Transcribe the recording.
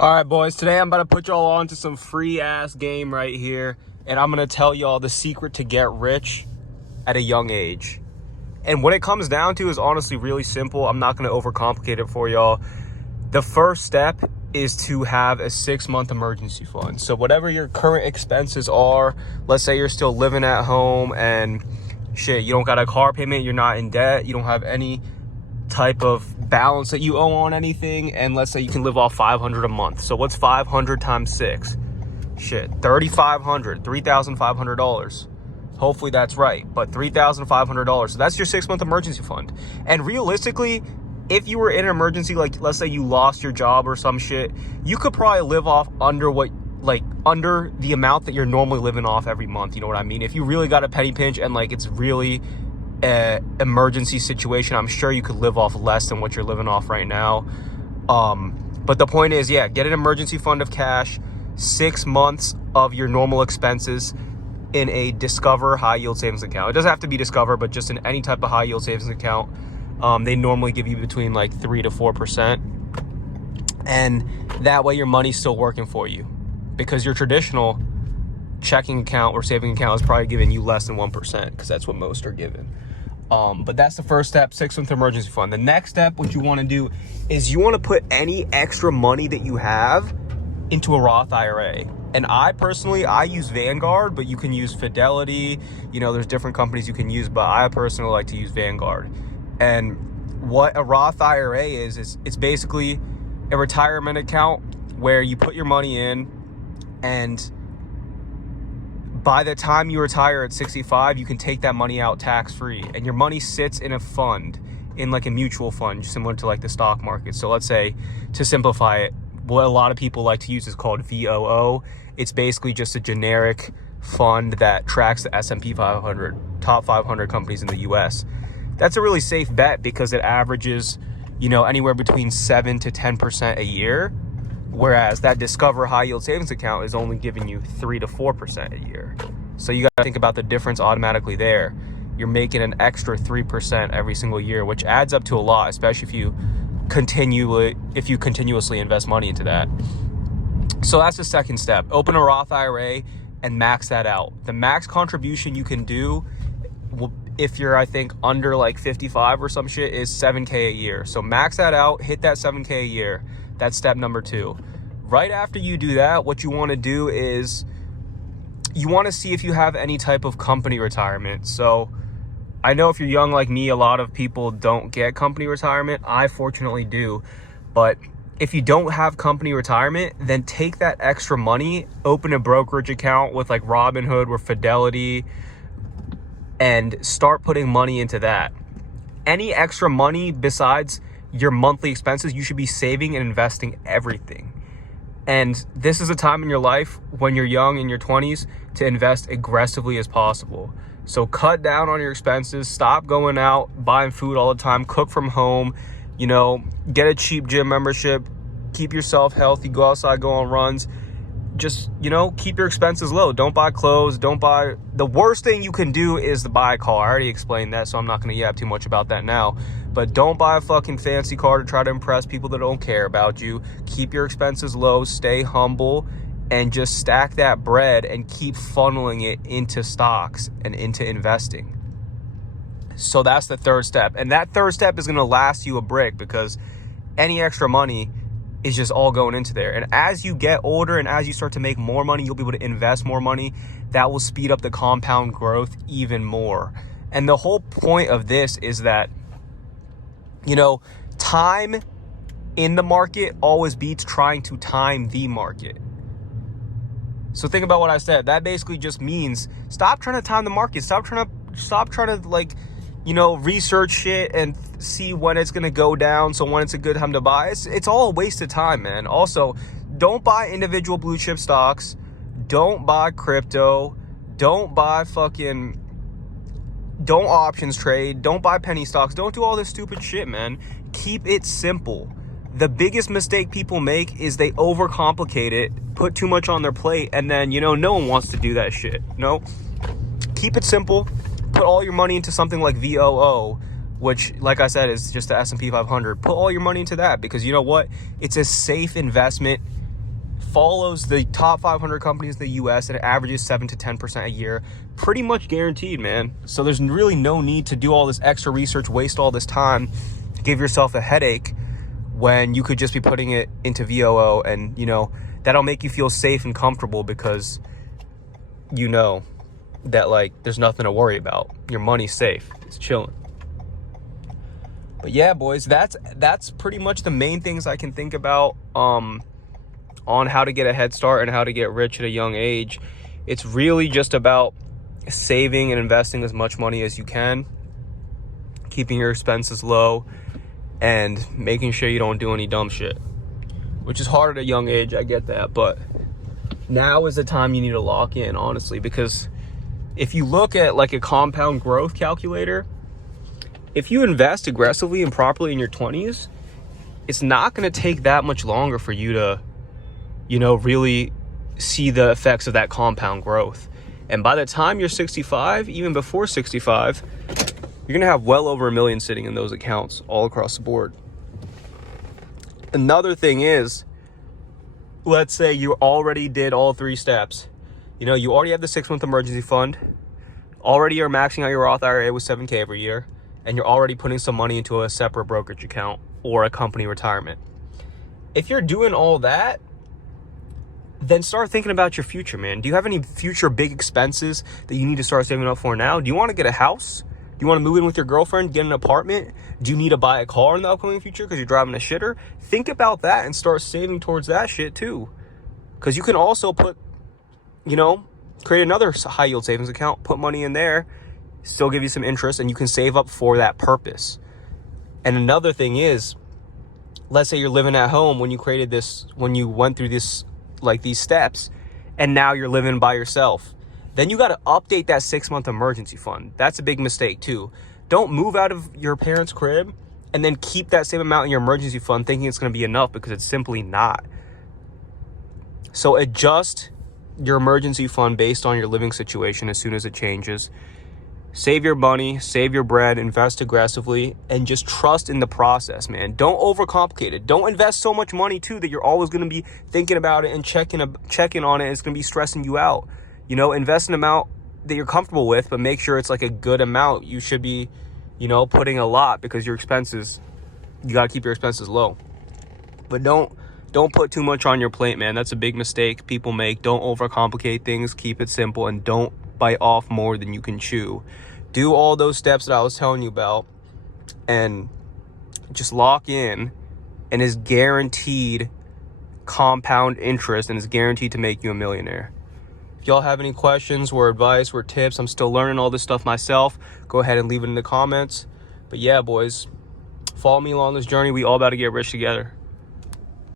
All right, boys, today I'm about to put y'all on to some free-ass game right here, and I'm going to tell y'all the secret to get rich at a young age. And what it comes down to is honestly really simple. I'm not going to overcomplicate it for y'all. The first step is to have a 6-month emergency fund. So whatever your current expenses are, let's say you're still living at home and shit, you don't got a car payment, you're not in debt, you don't have any type of balance that you owe on anything, and let's say you can live off $500 a month. So what's 500 times 6? Shit, $3,500. Hopefully that's right, but $3,500. So that's your 6-month emergency fund. And realistically, if you were in an emergency, like let's say you lost your job or some shit, you could probably live off under the amount that you're normally living off every month. You know what I mean? If you really got a penny pinch and it's really emergency situation, I'm sure you could live off less than what you're living off right now. But the point is, yeah, get an emergency fund of cash, 6 months of your normal expenses in a Discover high yield savings account. It doesn't have to be Discover, but just in any type of high yield savings account. They normally give you between 3 to 4%, and that way your money's still working for you, because your traditional checking account or saving account is probably giving you less than 1%, because that's what most are given. But that's the first step, 6-month emergency fund. The next step, what you want to do is you want to put any extra money that you have into a Roth IRA. And I use Vanguard, but you can use Fidelity. There's different companies you can use, but I personally like to use Vanguard. And what a Roth IRA is it's basically a retirement account where you put your money in, and by the time you retire at 65, you can take that money out tax-free, and your money sits in a fund, in a mutual fund, similar to the stock market. So let's say, to simplify it, what a lot of people like to use is called VOO. It's basically just a generic fund that tracks the S&P 500, top 500 companies in the US. That's a really safe bet because it averages, anywhere between 7 to 10% a year. Whereas that Discover high yield savings account is only giving you 3 to 4% a year. So you got to think about the difference automatically there. You're making an extra 3% every single year, which adds up to a lot, especially if you continuously invest money into that. So that's the second step. Open a Roth IRA and max that out. The max contribution you can do, if you're, I think, under 55 or some shit, is $7K a year. So max that out, hit that $7K a year. That's step number 2. Right after you do that, what you want to do is you want to see if you have any type of company retirement. So I know if you're young like me, a lot of people don't get company retirement. I fortunately do. But if you don't have company retirement, then take that extra money, open a brokerage account with Robinhood or Fidelity, and start putting money into that. Any extra money besides your monthly expenses, you should be saving and investing everything. And this is a time in your life when you're young, in your 20s, to invest aggressively as possible. So cut down on your expenses, stop going out, buying food all the time, cook from home, get a cheap gym membership, keep yourself healthy, go outside, go on runs. Just, keep your expenses low. Don't buy clothes. The worst thing you can do is to buy a car. I already explained that, so I'm not going to yap too much about that now. But don't buy a fucking fancy car to try to impress people that don't care about you. Keep your expenses low, stay humble, and just stack that bread and keep funneling it into stocks and into investing. So that's the third step. And that third step is going to last you a brick, because any extra money is just all going into there. And as you get older and as you start to make more money, you'll be able to invest more money. That will speed up the compound growth even more. And the whole point of this is that, time in the market always beats trying to time the market. So think about what I said. That basically just means stop trying to time the market. Stop trying to research shit and see when it's going to go down, so when it's a good time to buy. It's all a waste of time, man. Also, don't buy individual blue chip stocks. Don't buy crypto. Don't options trade. Don't buy penny stocks. Don't do all this stupid shit, man. Keep it simple. The biggest mistake people make is they overcomplicate it, put too much on their plate, and then, no one wants to do that shit. No. Keep it simple. Put all your money into something like VOO, which, like I said, is just the S&P 500. Put all your money into that, because you know what? It's a safe investment. follows the top 500 companies in the US and it averages 7 to 10% a year. Pretty much guaranteed, man. So there's really no need to do all this extra research, waste all this time, give yourself a headache when you could just be putting it into VOO, and you know that'll make you feel safe and comfortable because you know that like there's nothing to worry about. Your money's safe. It's chilling. But yeah, boys, that's pretty much the main things I can think about on how to get a head start and how to get rich at a young age. It's really just about saving and investing as much money as you can, keeping your expenses low, and making sure you don't do any dumb shit, which is hard at a young age. I get that, but now is the time you need to lock in, honestly, because if you look at like a compound growth calculator, if you invest aggressively and properly in your 20s, it's not going to take that much longer for you to, you know, really see the effects of that compound growth. And by the time you're 65, even before 65, you're going to have well over $1 million sitting in those accounts all across the board. Another thing is, let's say you already did all 3 steps. You know, you already have the 6-month emergency fund. Already you're maxing out your Roth IRA with $7K every year. And you're already putting some money into a separate brokerage account or a company retirement. If you're doing all that, then start thinking about your future, man. Do you have any future big expenses that you need to start saving up for now? Do you want to get a house? Do you want to move in with your girlfriend, get an apartment? Do you need to buy a car in the upcoming future because you're driving a shitter? Think about that and start saving towards that shit too. Because you can also put, you know, create another high yield savings account, put money in there, still give you some interest, and you can save up for that purpose. And another thing is, let's say you're living at home when you created this, when you went through this, like these steps, and now you're living by yourself. Then you got to update that 6-month emergency fund. That's a big mistake too. Don't move out of your parents' crib and then keep that same amount in your emergency fund thinking it's going to be enough, because it's simply not. So adjust your emergency fund based on your living situation as soon as it changes. Save your money, save your bread, invest aggressively, and just trust in the process, man. Don't overcomplicate it. Don't invest so much money too that you're always going to be thinking about it and checking on it. It's going to be stressing you out. You know, invest an amount that you're comfortable with, but make sure it's like a good amount. You should be, you know, putting a lot, because your expenses, you got to keep your expenses low. But don't put too much on your plate, man. That's a big mistake people make. Don't overcomplicate things. Keep it simple, and don't bite off more than you can chew. Do all those steps that I was telling you about and just lock in, and is guaranteed compound interest and is guaranteed to make you a millionaire. If y'all have any questions or advice or tips, I'm still learning all this stuff myself. Go ahead and leave it in the comments. But yeah, boys, follow me along this journey. We all about to get rich together.